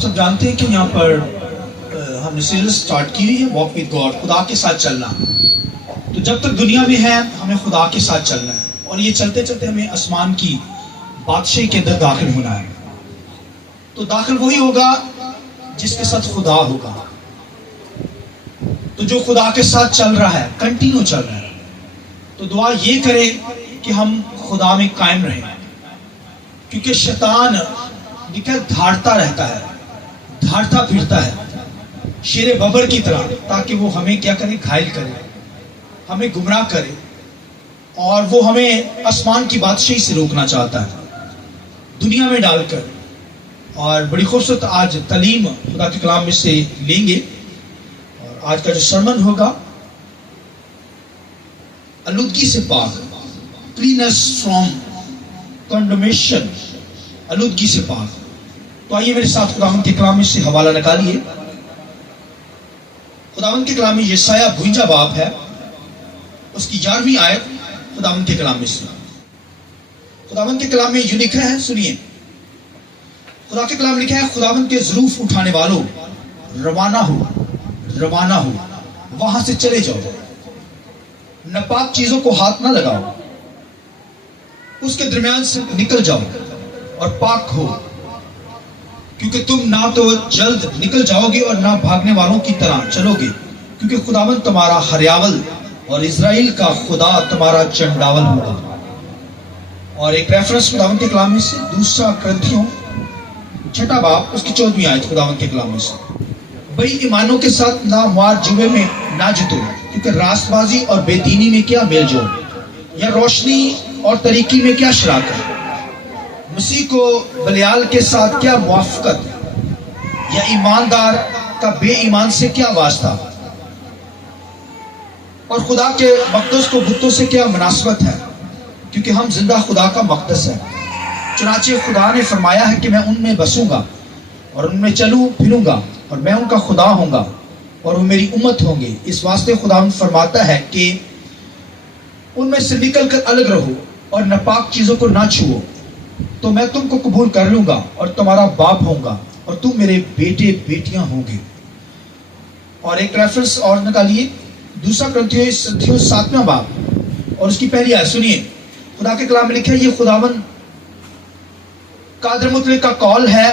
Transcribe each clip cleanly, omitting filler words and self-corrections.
آپ سب جانتے ہیں کہ یہاں پر ہم نے سیریز سٹارٹ کی ہوئی ہے واک وتھ گاڈ، خدا کے ساتھ چلنا. تو جب تک دنیا میں ہے ہمیں خدا کے ساتھ چلنا ہے، اور یہ چلتے چلتے ہمیں آسمان کی بادشاہی کے اندر داخل ہونا ہے. تو داخل وہی ہوگا جس کے ساتھ خدا ہوگا. تو جو خدا کے ساتھ چل رہا ہے، کنٹینیو چل رہا ہے، تو دعا یہ کرے کہ ہم خدا میں قائم رہیں. کیونکہ شیطان دھاڑتا رہتا ہے، دھاڑتا پھرتا ہے شیر ببر کی طرح، تاکہ وہ ہمیں کیا کرے، گھائل کرے، ہمیں گمراہ کرے، اور وہ ہمیں آسمان کی بادشاہی سے روکنا چاہتا ہے دنیا میں ڈال کر. اور بڑی خوبصورت آج تعلیم خدا کے کلام میں سے لیں گے. اور آج کا جو سرمن ہوگا آلودگی سے پاک، کلینس فرام کنڈمنیشن، آلودگی سے پاک. تو آئیے میرے ساتھ خداوند کے کلام میں سے حوالہ نکالیے. خداوند کے کلام میں یسایہ 52 باب ہے، اس کی 11ویں آیت خداوند کے کلام میں سے. خداوند کے کلام میں یوں لکھا ہے، سنیے. خدا کے کلام لکھا ہے، خداوند کے ظروف اٹھانے والوں روانہ ہو، روانہ ہو، وہاں سے چلے جاؤ، ناپاک چیزوں کو ہاتھ نہ لگاؤ، اس کے درمیان سے نکل جاؤ اور پاک ہو، کیونکہ تم نہ تو جلد نکل جاؤ گے اور نہ بھاگنے والوں کی طرح چلو گے، کیونکہ خداوند تمہارا ہریاول اور اسرائیل کا خدا تمہارا چنڈاول ہوگا. اور ایک ریفرنس خداوند کے کلام میں سے 2 کرنتھیوں 6 باب اس کی 14ویں آیت خداوند کے کلام میں سے. بھئی ایمانوں کے ساتھ نہ مار جوے میں نہ جتو، کیونکہ راست بازی اور بے دینی میں کیا میل جول، یا روشنی اور طریقی میں کیا شراکت، مسیح کو بلیال کے ساتھ کیا موافقت، یا ایماندار کا بے ایمان سے کیا واسطہ، اور خدا کے مقدس کو بتوں سے کیا مناسبت ہے، کیونکہ ہم زندہ خدا کا مقدس ہے. چنانچہ خدا نے فرمایا ہے کہ میں ان میں بسوں گا اور ان میں چلوں پھروں گا، اور میں ان کا خدا ہوں گا اور وہ میری امت ہوں گے. اس واسطے خدا فرماتا ہے کہ ان میں سے نکل کر الگ رہو اور ناپاک چیزوں کو نہ چھوؤ، تو میں تم کو قبول کر لوں گا اور تمہارا باپ ہوں گا اور تم میرے بیٹے بیٹیاں ہوں گے. اور ایک ریفرنس اور نکالیے، 2 کرنتھیوں 7 باب اور اس کی پہلی آیت سنیے. خدا کے کلام میں لکھا ہے، یہ خداوند قادر مطلق کا قول ہے،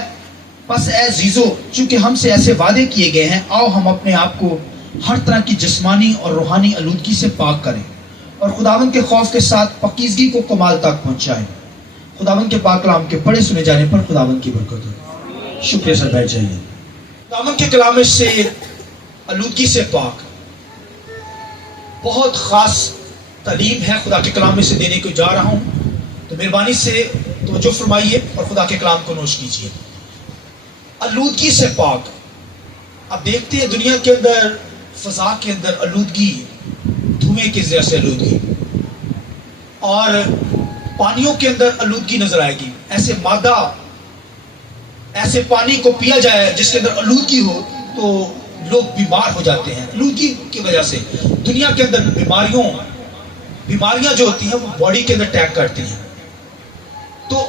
پس اے عزیزو، چونکہ ہم سے ایسے وعدے کیے گئے ہیں، آؤ ہم اپنے آپ کو ہر طرح کی جسمانی اور روحانی آلودگی سے پاک کریں اور خداوند کے خوف کے ساتھ پاکیزگی کو کمال تک پہنچائیں. خداوند کے پاک کلام کے پڑھے سنے جانے پر خداوند کی برکت ہو. شکریہ سر، بیٹھ جائیے. خداوند کے کلام میں سے آلودگی سے پاک بہت خاص تعلیم ہے خدا کے کلام میں سے دینے کو جا رہا ہوں، تو مہربانی سے توجہ فرمائیے اور خدا کے کلام کو نوش کیجیے. آلودگی سے پاک. اب دیکھتے ہیں دنیا کے اندر، فضا کے اندر آلودگی، دھوئیں کے ذریعے سے آلودگی، اور پانیوں کے اندر آلودگی نظر آئے گی. ایسے مادہ، ایسے پانی کو پیا جائے جس کے اندر آلودگی ہو تو لوگ بیمار ہو جاتے ہیں. آلودگی کی وجہ سے دنیا کے اندر بیماریاں جو ہوتی ہیں وہ باڈی کے اندر اٹیک کرتی ہیں. تو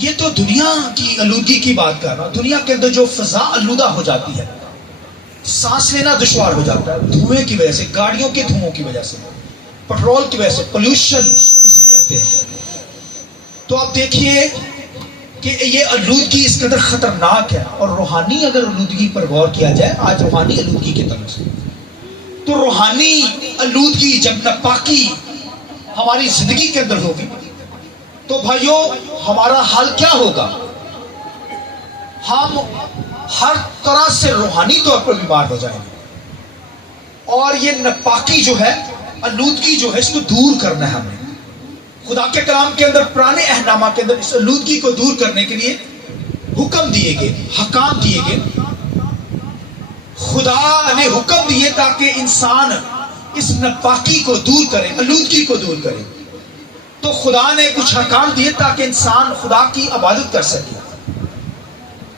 یہ تو دنیا کی آلودگی کی بات کر رہا ہوں. دنیا کے اندر جو فضا آلودہ ہو جاتی ہے، سانس لینا دشوار ہو جاتا ہے دھوئیں کی وجہ سے، گاڑیوں کے دھوؤں کی وجہ سے، پیٹرول کی وجہ سے، پولوشن کہتے ہیں. تو آپ دیکھیے کہ یہ آلودگی اس قدر خطرناک ہے. اور روحانی اگر آلودگی پر غور کیا جائے، آج روحانی آلودگی کی طرف سے، تو روحانی آلودگی جب ناپاکی ہماری زندگی کے اندر ہوگی تو بھائیوں ہمارا حال کیا ہوگا؟ ہم ہر طرح سے روحانی طور پر بیمار ہو جائیں گے. اور یہ ناپاکی جو ہے، آلودگی جو ہے، اس کو دور کرنا ہے ہمیں. خدا کے کلام کے اندر، پرانے احنامہ کے اندر اس آلودگی کو دور کرنے کے لیے حکم دیے گئے، حکام دیے گئے. خدا نے حکم دیے تاکہ انسان اس ناپاکی کو دور کرے، آلودگی کو دور کرے. تو خدا نے کچھ حکام دیے تاکہ انسان خدا کی عبادت کر سکے.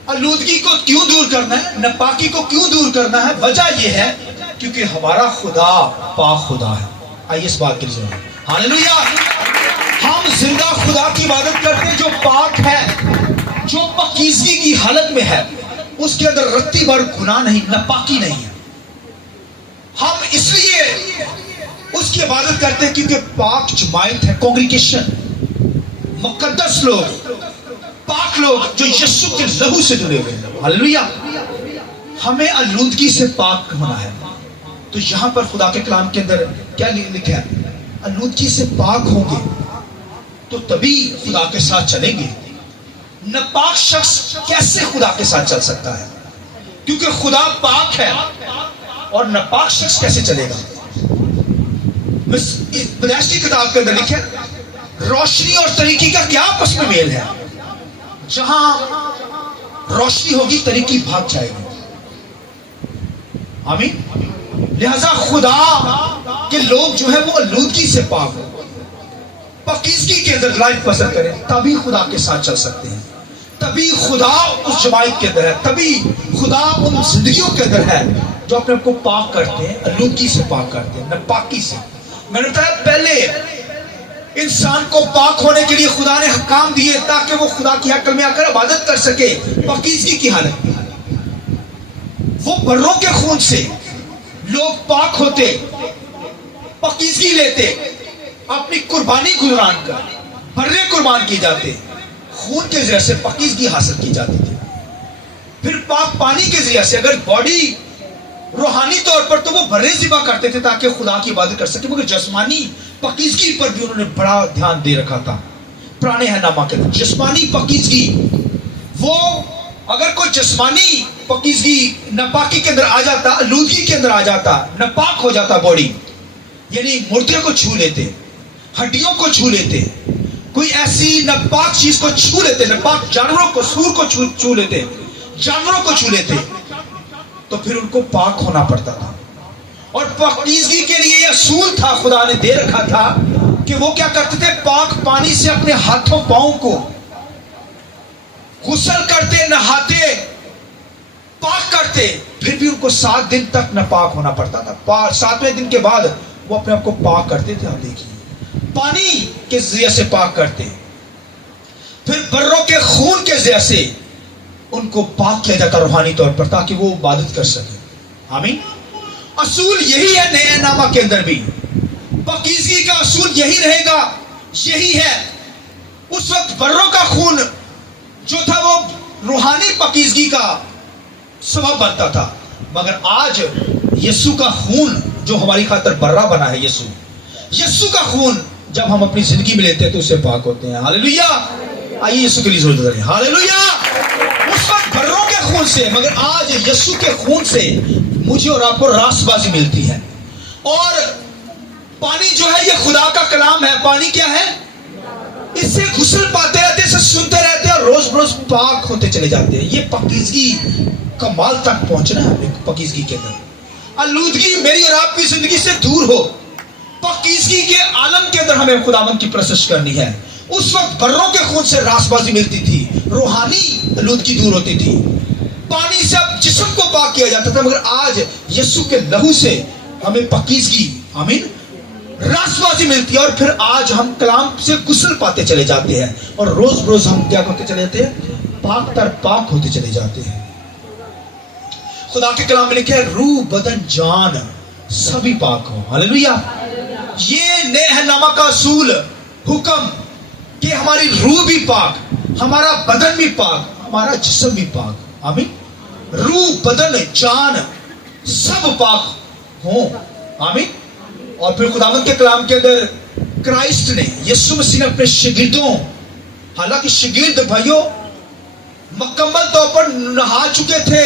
آلودگی کو کیوں دور کرنا ہے، ناپاکی کو کیوں دور کرنا ہے؟ وجہ یہ ہے کیونکہ ہمارا خدا پاک خدا ہے. آئیے اس بات کے لیے ہاللویا. ہم زندہ خدا کی عبادت کرتے ہیں جو پاک ہے، جو پاکیزگی کی حالت میں ہے. اس کے اندر رتی بھر گناہ نہیں، ناپاکی نہیں ہے. ہم اس لیے اس کی عبادت کرتے ہیں کیونکہ پاک جماعت ہے، کانگریگیشن، مقدس لوگ، پاک لوگ جو یسوع کے لہو سے جڑے ہوئے ہیں. ہاللویا. ہمیں آلودگی سے پاک ہونا ہے. تو یہاں پر خدا کے کلام کے اندر کیا لکھا ہے؟ آلودگی سے پاک ہوں گے تو تبھی خدا کے ساتھ چلیں گے. ناپاک شخص کیسے خدا کے ساتھ چل سکتا ہے؟ کیونکہ خدا پاک ہے، اور ناپاک شخص کیسے چلے گا؟ بدائش کی کتاب کے اندر لکھا ہے روشنی اور طریقی کا کیا آپس میں میل ہے؟ جہاں روشنی ہوگی طریقی بھاگ جائے گی. آمین. لہذا خدا کے لوگ جو ہے وہ آلودگی سے پاک ہو، پاکیزگی کے اندر لائف بسر کریں، تبھی خدا کے ساتھ چل سکتے ہیں. تبھی خدا اس جماعت کے اندر ہے، تبھی خدا ان زندگیوں کے اندر ہے جو اپنے آپ کو پاک کرتے ہیں، آلودگی سے پاک کرتے ہیں، ناپاکی سے. میں نے بتایا پہلے انسان کو پاک ہونے کے لیے خدا نے احکام دیے تاکہ وہ خدا کی حقل میں آ کر عبادت کر سکے. پاکیزگی کی حالت میں وہ بروں کے خون سے لوگ پاک ہوتے، پاکیزگی لیتے، اپنی قربانی گزران کر برے قربان کی جاتے، خون کے ذریعے سے پاکیزگی حاصل کی جاتی تھی. پھر پاک پانی کے ذریعے سے اگر باڈی روحانی طور پر تو وہ برے ذبح کرتے تھے تاکہ خدا کی عبادت کر سکے، مگر جسمانی پاکیزگی پر بھی انہوں نے بڑا دھیان دے رکھا تھا. پرانے احکامات کے اندر جسمانی پاکیزگی، وہ اگر کوئی جسمانی پاکیزگی ناپاکی کے اندر آ جاتا، آلودگی کے اندر آ جاتا، ناپاک ہو جاتا باڈی، یعنی مردے کو چھو لیتے، ہڈیوں کو چھو لیتے، کوئی ایسی ناپاک چیز کو چھو لیتے، ناپاک جانوروں کو، سور کو چھو لیتے، جانوروں کو چھو لیتے، تو پھر ان کو پاک ہونا پڑتا تھا. اور پاکیزگی کے لیے یہ اصول تھا، خدا نے دے رکھا تھا کہ وہ کیا کرتے تھے؟ پاک پانی سے اپنے ہاتھوں پاؤں کو غسل کرتے، نہاتے، پاک کرتے، پھر بھی ان کو 7 دن تک ناپاک ہونا پڑتا تھا. 7ویں دن کے بعد وہ اپنے آپ کو پاک کرتے تھے. آپ دیکھیے پانی کے ذریعے سے پاک کرتے، پھر بروں کے خون کے ذریعے سے ان کو پاک کیا جاتا روحانی طور پر تاکہ وہ عبادت کر سکے. آمین. اصول یہی ہے نئے نامہ کے اندر بھی، پاکیزگی کا اصول یہی رہے گا، یہی ہے. اس وقت بروں کا خون جو تھا وہ روحانی پاکیزگی کا سبب بنتا تھا، مگر آج یسوع کا خون جو ہماری خاطر برہ بنا ہے، یسوع کا خون جب ہم اپنی زندگی میں لیتے ہیں تو اس سے پاک ہوتے ہیں. ہاللیلویا. آئیے یسوع کے لیے ضرورت کریں. ہاللیلویا. اس وقت بروں کے خون سے، مگر آج یسوع کے خون سے مجھے اور آپ کو راست بازی ملتی ہے. اور پانی جو ہے یہ خدا کا کلام ہے. پانی کیا ہے؟ اس سے غسل پاتے رہتے، اسے سنتے رہتے اور روز بروز پاک ہوتے چلے جاتے ہیں. یہ پاکیزگی کمال تک پہنچنا ہے. پاکیزگی کے اندر آلودگی میری اور آپ کی زندگی سے دور ہو، پاکیزگی کے عالم کے اندر ہمیں خداوند کی پرستش کرنی ہے. اس وقت بروں کے خون سے راست بازی ملتی تھی، روحانی آلودگی دور ہوتی تھی، پانی سے اب جسم کو پاک کیا جاتا تھا، مگر آج یسوع کے لہو سے ہمیں پاکیزگی، آمین، راست بازی ملتی ہے. اور پھر آج ہم کلام سے غسل پاتے چلے جاتے ہیں اور روز روز ہم کیا کرتے چلے جاتے ہیں؟ پاک تر پاک ہوتے چلے جاتے ہیں. خدا کے کلام میں لکھا ہے روح بدن جان سبھی پاک ہو. ہاللیلویا. یہ نئے نامہ کا اصول، حکم کہ ہماری روح بھی پاک، ہمارا بدن بھی پاک، ہمارا جسم بھی پاک. آمین. روح بدن جان سب پاک ہوں. آمین. اور پھر خداوند کے کلام کے اندر کرائسٹ نے، یسوع مسیح نے اپنے شاگردوں، حالانکہ شاگرد بھائیوں مکمل طور پر نہا چکے تھے،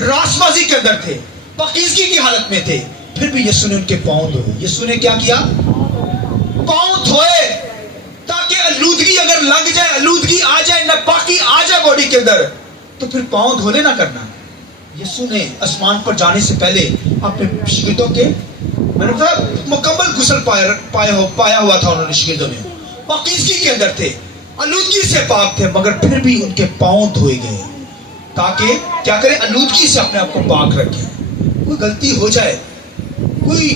راست بازی کے اندر تھے، پاکیزگی کی حالت میں تھے، پھر بھی یسوع نے ان کے پاؤں دھوئے. یسوع نے کیا کیا؟ پاؤں دھوئے تاکہ آلودگی اگر لگ جائے، آلودگی آ جائے، ناپاکی آ جائے باڈی کے اندر، تو پھر پاؤں دھولے نہ کرنا. یسوع نے آسمان پر جانے سے پہلے اپنے شاگردوں کے مکمل غسل پایا ہوا تھا. انہوں نے شاگردوں نے پاکیزگی کے اندر تھے، آلودگی سے پاک تھے، مگر پھر بھی ان کے پاؤں دھوئے گئے تاکہ کیا کریں؟ آلودگی سے اپنے آپ کو پاک رکھیں. کوئی غلطی ہو جائے، کوئی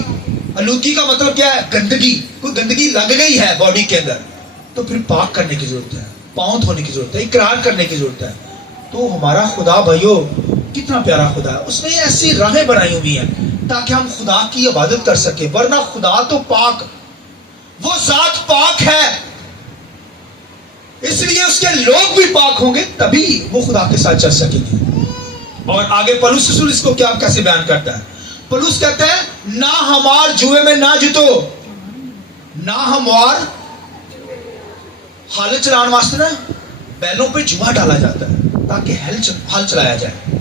آلودگی کا مطلب کیا ہے؟ گندگی، کوئی گندگی لگ گئی ہے باڈی کے اندر، تو پھر پاک کرنے کی ضرورت ہے، پاؤں دھونے کی ضرورت ہے، اقرار کرنے کی ضرورت ہے. تو ہمارا خدا بھائیو کتنا پیارا خدا ہے. اس نے ایسی راہیں بنائی ہوئی ہیں تاکہ ہم خدا کی عبادت کر سکیں. ورنہ خدا تو پاک، وہ ذات پاک ہے، اس لیے اس کے لوگ بھی پاک ہوں گے تبھی وہ خدا کے ساتھ چل سکیں گے. اور آگے پولس رسول اس کو کیا کیسے بیان کرتا ہے؟ پولس کہتا ہے نہ ہمار جوئے میں نہ جتو، نہ ہموار حال چلانے واسطے نا بیلوں پہ جوا ڈالا جاتا ہے تاکہ ہل چلایا جائے.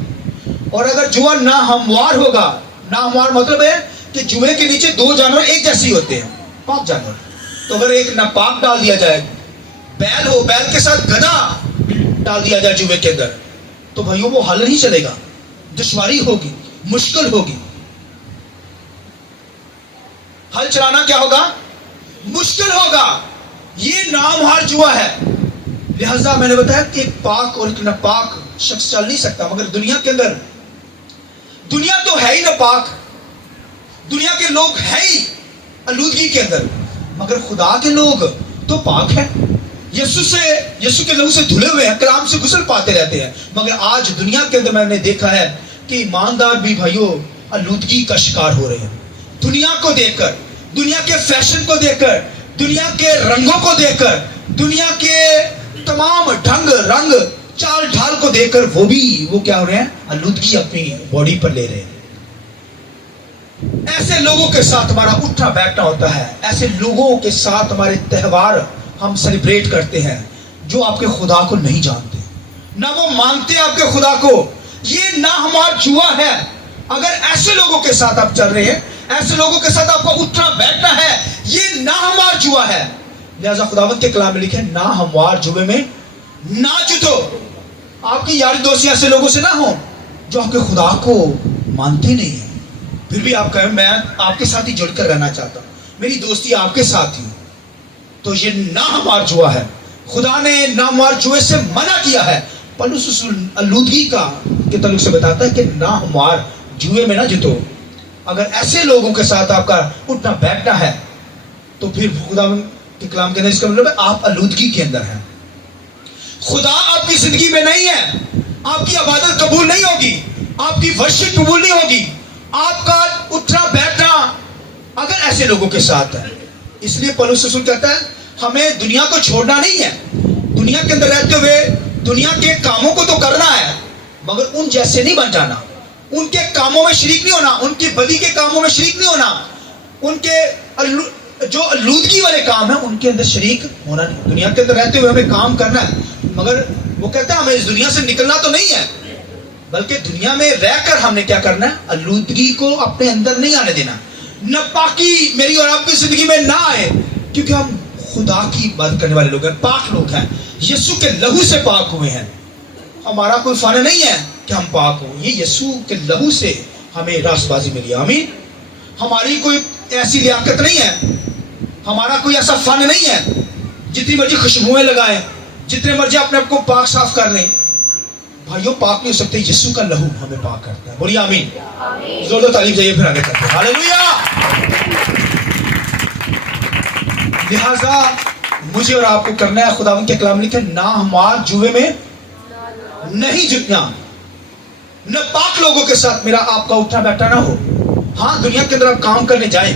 اور اگر جوا نہ ہموار ہوگا، نہ ہموار مطلب ہے کہ جوئے کے نیچے دو جانور ایک جیسے ہوتے ہیں، پاک جانور. تو اگر ایک ناپاک ڈال دیا جائے، بیل ہو، بیل کے ساتھ گدھا ڈال دیا جائے جوئے کے اندر، تو بھائیوں وہ ہل نہیں چلے گا، دشواری ہوگی، مشکل ہوگی. ہل چلانا کیا ہوگا؟ مشکل ہوگا. یہ نامہار جوا ہے. لہذا میں نے بتایا کہ ایک پاک اور ایک ناپاک شخص چل نہیں سکتا. مگر دنیا کے اندر، دنیا تو ہے ہی ناپاک، دنیا کے لوگ ہے ہی آلودگی کے اندر، مگر خدا کے لوگ تو پاک ہیں. یسوع کے لہو سے دھلے ہوئے ہیں، کلام سے غسل پاتے رہتے ہیں. مگر آج دنیا کے اندر میں نے دیکھا ہے کہ ایماندار بھی بھائیوں آلودگی کا شکار ہو رہے ہیں. دنیا کو دیکھ کر، دنیا کے فیشن کو دیکھ کر، دنیا کے رنگوں کو دیکھ کر، دنیا کے تمام ڈھنگ رنگ چال ڈھال کو دیکھ کر وہ کیا ہو رہے ہیں؟ آلودگی اپنی باڈی پر لے رہے ہیں. ایسے لوگوں کے ساتھ ہمارا اٹھنا بیٹھنا ہوتا ہے. ایسے لوگوں کے ساتھ ہمارے تہوار ہم سیلیبریٹ کرتے ہیں جو آپ کے خدا کو نہیں جانتے، نہ وہ مانتے آپ کے خدا کو. یہ نہ ہمارا جوا ہے. اگر ایسے لوگوں کے ساتھ آپ چل رہے ہیں، ایسے لوگوں کے ساتھ آپ کو اٹھنا بیٹھنا ہے، یہ نہ ہمارا جوا ہے. لہذا خداوند کے کلام میں لکھے نہ ہموار جوے میں نہ جتو. آپ کی یاری دوستی ایسے لوگوں سے نہ ہو جو آپ کے خدا کو مانتے نہیں ہیں، پھر بھی آپ کہیں میں آپ کے ساتھ ہی جڑ کر رہنا چاہتا ہوں، میری دوستی آپ کے ساتھ ہی. تو یہ نہ ہموار جوا ہے. خدا نے نہ ہموار جوے سے منع کیا ہے. پولس رسول آلودگی کے تعلق سے بتاتا ہے کہ نہ ہموار جوے میں نہ جتو. اگر ایسے لوگوں کے ساتھ آپ کا اٹھنا بیٹھنا ہے تو پھر خدا کے کلام کے اندر اس کا مطلب ہے آپ آلودگی کے اندر ہیں. خدا آپ کی زندگی میں نہیں ہے، آپ کی عبادت قبول نہیں ہوگی، آپ کی ورشپ قبول نہیں ہوگی، آپ کا اٹھنا بیٹھنا اگر ایسے لوگوں کے ساتھ ہے. اس لیے پولس رسول کہتا ہے ہمیں دنیا کو چھوڑنا نہیں ہے. دنیا کے اندر رہتے ہوئے دنیا کے کاموں کو تو کرنا ہے، مگر ان جیسے نہیں بن جانا. ان کے کاموں میں شریک نہیں ہونا، ان کی بدی کے کاموں میں شریک نہیں ہونا، ان کے جو آلودگی والے کام ہیں ان کے اندر شریک ہونا نہیں. دنیا کے اندر رہتے ہوئے ہمیں کام کرنا ہے، مگر وہ کہتا ہے ہمیں اس دنیا سے نکلنا تو نہیں ہے، بلکہ دنیا میں رہ کر ہم نے کیا کرنا ہے؟ آلودگی کو اپنے اندر نہیں آنے دینا. ناپاکی میری اور آپ کی زندگی میں نہ آئے، کیونکہ ہم خدا کی عبادت کرنے والے لوگ ہیں، پاک لوگ ہیں، یسوع کے لہو سے پاک ہوئے ہیں. ہمارا کوئی فن نہیں ہے کہ ہم پاک ہوں، یہ یسوع کے لہو سے ہمیں راست بازی ملی. آمین. ہماری کوئی ایسی لیاقت نہیں ہے، ہمارا کوئی ایسا فن نہیں ہے جتنی مرضی خوشبوئیں لگائیں، جتنے مرضی اپنے آپ کو پاک صاف کر لیں. بھائیوں پاک نہیں ہو سکتے، یسوع کا لہو ہمیں پاک کرتا ہے. بولیے آمین. زور تعریف جائیے پھر آگے چلتے ہیں. ہاللیلویا. لہذا مجھے اور آپ کو کرنا ہے، خداوند کے کلام لکھے نہ ہمار جوئے میں نہیں جتنا. نہ پاک لوگوں کے ساتھ میرا آپ کا اٹھنا بیٹھنا نہ ہو. ہاں دنیا کے اندر آپ کام کرنے جائیں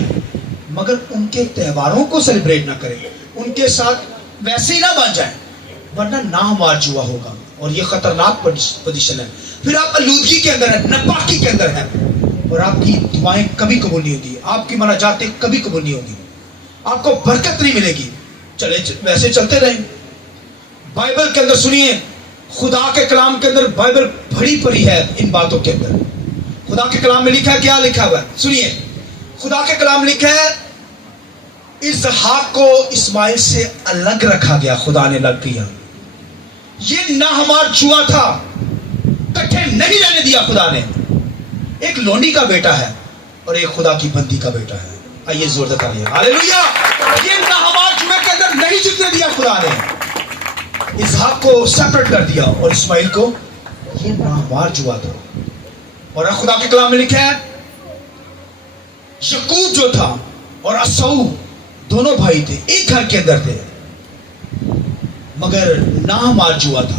مگر ان کے تہواروں کو سیلیبریٹ نہ کریں، ان کے ساتھ ویسے ہی نہ بن جائیں، ورنہ نہ ہمار جوا ہوگا. اور یہ خطرناک پوزیشن ہے. پھر آپ آلودگی کے اندر ہیں، ناپاکی کے اندر ہیں، اور آپ کی دعائیں کبھی قبول نہیں ہوگی، آپ کی مناجاتیں کبھی قبول نہیں ہوگی، آپ کو برکت نہیں ملے گی. چلے ویسے چلتے رہیں. بائبل کے اندر سنیے، خدا کے کلام کے اندر بائبل بھری پڑی ہے ان باتوں کے اندر. خدا کے کلام میں لکھا ہے، کیا لکھا ہوا ہے سنیے. خدا کے کلام لکھا ہے اسحاق کو اسماعیل سے الگ رکھا گیا، خدا نے الگ کیا. یہ نہ ہمارا جوا تھا، کٹھے نہیں رہنے دیا خدا نے. ایک لونڈی کا بیٹا ہے اور ایک خدا کی بندی کا بیٹا ہے. آئیے زور سے تالیاں. ہاللیلویا. یہ نہ ہمارا جوے کے اندر نہیں جتنے دیا خدا نے. اسحاق کو سیپریٹ کر دیا اور اسماعیل کو. یہ نہ ہمارا جوا تھا. اور خدا کے کلام میں لکھا ہے یعقوب جو تھا اور عیسو دونوں بھائی تھے، ایک گھر کے اندر تھے، مگر نہ ہمارا جوا تھا.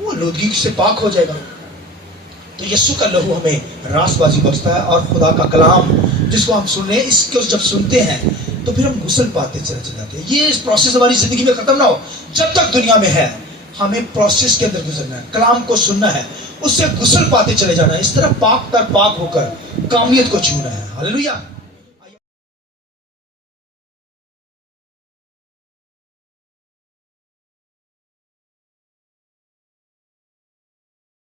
وہ آلودگی سے پاک ہو جائے گا. تو یسوع کا لہو ہمیں راست بازی بخشتا ہے، اور خدا کا کلام جس کو ہم سن رہے ہیں اس کو جب سنتے ہیں تو پھر ہم غسل پاتے چلے جاتے ہیں. یہ اس پروسیس ہماری زندگی میں ختم نہ ہو جب تک دنیا میں ہے. ہمیں پروسیس کے اندر گزرنا ہے، کلام کو سننا ہے، اس سے غسل پاتے چلے جانا ہے، اس طرح پاک تر پاک ہو کر کامیت کو چھونا ہے. ہاللیلویہ.